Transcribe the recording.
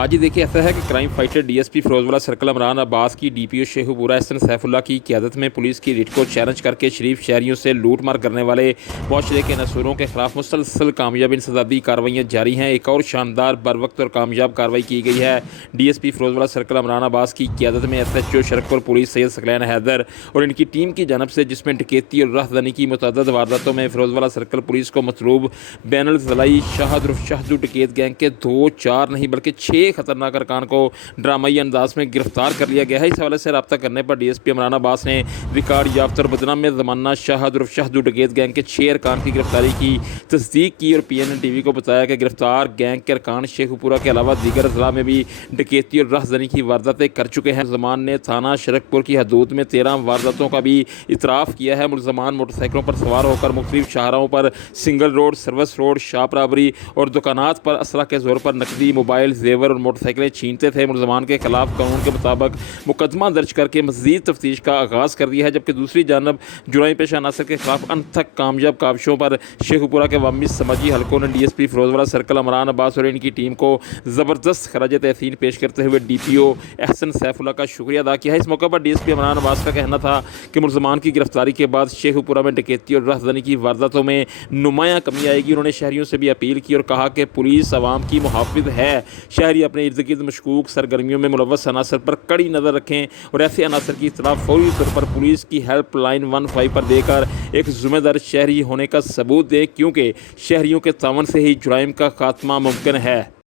आज ही देखिए ऐसा है कि crime fighter DSP Ferozewala circle Imran Abbas की डीपीओ शेखुपुरा एहसन सैफुल्लाह की क़यादत में पुलिस की रिट को चैलेंज करके शरीफ शहरियों से लूट मार करने वाले मुआशरे के नसूरों के खिलाफ मुसलसल कामयाब इंसदादी कार्रवाइयाँ जारी हैं। एक और शानदार बरवक्त और कामयाब कार्रवाई की गई है। डीएसपी फिरोजवाला सर्कल इमरान अब्बास की क़यादत में एसएचओ शरकपुर पुलिस सैयद सकलैन हैदर और इनकी टीम की जानब से, जिसमें डकैती और राहदानी की मुतअद्दिद वारदातों में फिरोजवाला सर्कल पुलिस को मतलूब बैनुल ज़िलाई शाहदू डकैत गैंग के 2, 4 नहीं बल्कि 6 खतरनाक अरकान को ड्रामाई अंदाज में गिरफ्तार कर लिया गया है। इस हवाले से रब्ता करने पर डीएसपी इमरान अब्बास ने रिकॉर्ड याफ्ता और बदनाम ज़माना शाहदू डकैत गैंग के 6 अरकान की गिरफ्तारी की तस्दीक की और PNN TV को बताया कि गिरफ्तार गैंग के अरकान शेखुपुरा के अलावा दीगर अजला में भी डकैती और राहदानी की वारदातें कर चुके हैं। मुलज़मान ने थाना शरकपुर की हदूद में 13 वारदातों का भी इतराफ़ किया है। मुलज़मान मोटरसाइकिलों पर सवार होकर मुख्तलिफ शाहराहों पर single road, service road, shop robbery और दुकानात पर असला के जोर पर नकदी, मोबाइल, जेवर और मोटरसाइकिलें छीनते थे। मुलज़मान के खिलाफ कानून के मुताबिक मुकदमा दर्ज करके मज़ीद तफ्तीश का आगाज़ कर दिया है। जबकि दूसरी जानब जुराई पेशा अनासर के खिलाफ अनथक कामयाब काविशों पर शेखुपुरा के वामी समाजी हलकों ने डीएसपी फिरोजवाला सर्कल इमरान अब्बास और इनकी टीम को ज़बरदस्त खराज तहसीन पेश करते हुए डीपीओ एहसन सैफुल्लाह का शुक्रिया अदा किया है। इस मौके पर डीएसपी इमरान अब्बास का कहना था कि मुलज़मान की गिरफ्तारी के बाद शेखुपुरा में डकैती और राहदानी की वारदातों में नुमायाँ कमी आएगी। उन्होंने शहरियों से भी अपील की और कहा कि पुलिस आवाम की मुहाफ़िज़ है। शहरी अपने इर्द गिर्द मशकूक सरगर्मियों में मुलव्वस अनासर पर कड़ी नज़र रखें और ऐसे अनासर की इत्तला फौरी तौर पर पुलिस की हेल्प लाइन 15 पर देकर एक ज़िम्मेदार शहरी होने का सबूत दें, क्योंकि शहरियों के तावन से ही जुराइम का खात्मा मुमकिन है।